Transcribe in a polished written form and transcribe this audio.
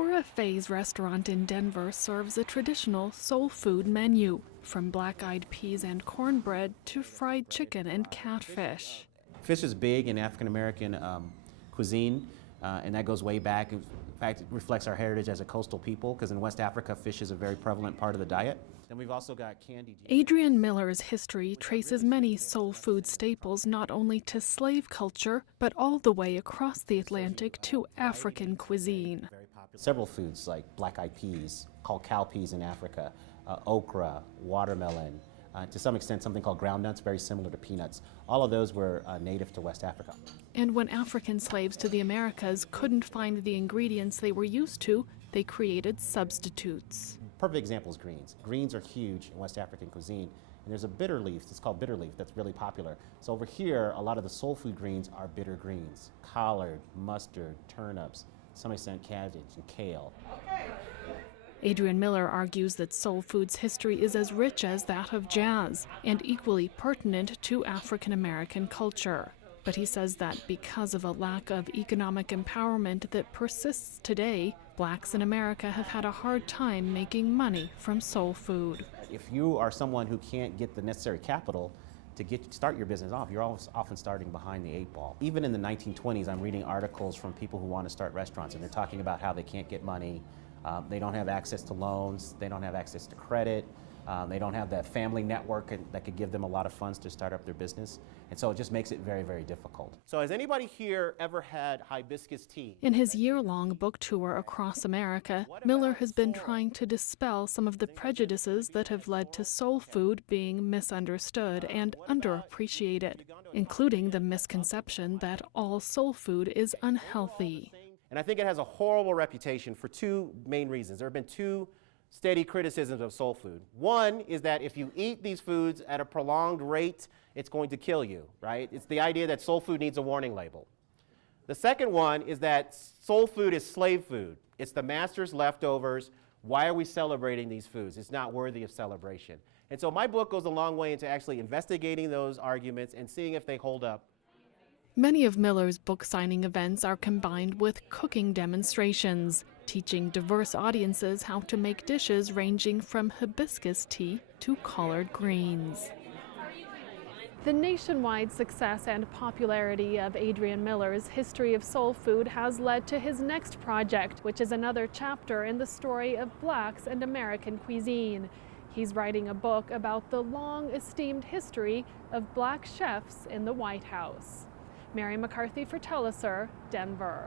Cora Faye's restaurant in Denver serves a traditional soul food menu, from black-eyed peas and cornbread to fried chicken and catfish. Fish is big in African American cuisine, and that goes way back. In fact, it reflects our heritage as a coastal people, because in West Africa, fish is a very prevalent part of the diet. Then we've also got candy. Adrian Miller's history traces many soul food staples not only to slave culture, but all the way across the Atlantic to African cuisine. Several foods like black-eyed peas, called cowpeas in Africa, okra, watermelon, to some extent something called ground nuts, very similar to peanuts. All of those were native to West Africa. And when African slaves to the Americas couldn't find the ingredients they were used to, they created substitutes. Perfect example is greens. Greens are huge in West African cuisine, and there's a bitter leaf, it's called bitter leaf, that's really popular. So over here, a lot of the soul food greens are bitter greens. Collard, mustard, turnips, to some extent cabbage and kale. Adrian Miller argues that soul food's history is as rich as that of jazz and equally pertinent to African American culture. But he says that because of a lack of economic empowerment that persists today, blacks in America have had a hard time making money from soul food. If you are someone who can't get the necessary capital to start your business off, you're often starting behind the eight ball. Even in the 1920s, I'm reading articles from people who want to start restaurants, and they're talking about how they can't get money. They don't have access to loans, they don't have access to credit, they don't have that family network that could give them a lot of funds to start up their business. And so it just makes it very, very difficult. So has anybody here ever had hibiscus tea? In his year-long book tour across America, Miller has been trying to dispel some of the prejudices that have led to soul food being misunderstood and underappreciated, including the misconception that all soul food is unhealthy. And I think it has a horrible reputation for two main reasons. There have been two steady criticisms of soul food. One is that if you eat these foods at a prolonged rate, it's going to kill you, right? It's the idea that soul food needs a warning label. The second one is that soul food is slave food. It's the master's leftovers. Why are we celebrating these foods? It's not worthy of celebration. And so my book goes a long way into actually investigating those arguments and seeing if they hold up. Many of Miller's book signing events are combined with cooking demonstrations, teaching diverse audiences how to make dishes ranging from hibiscus tea to collard greens. The nationwide success and popularity of Adrian Miller's history of soul food has led to his next project, which is another chapter in the story of blacks and American cuisine. He's writing a book about the long-esteemed history of black chefs in the White House. Mary McCarthy for Telesur, Denver.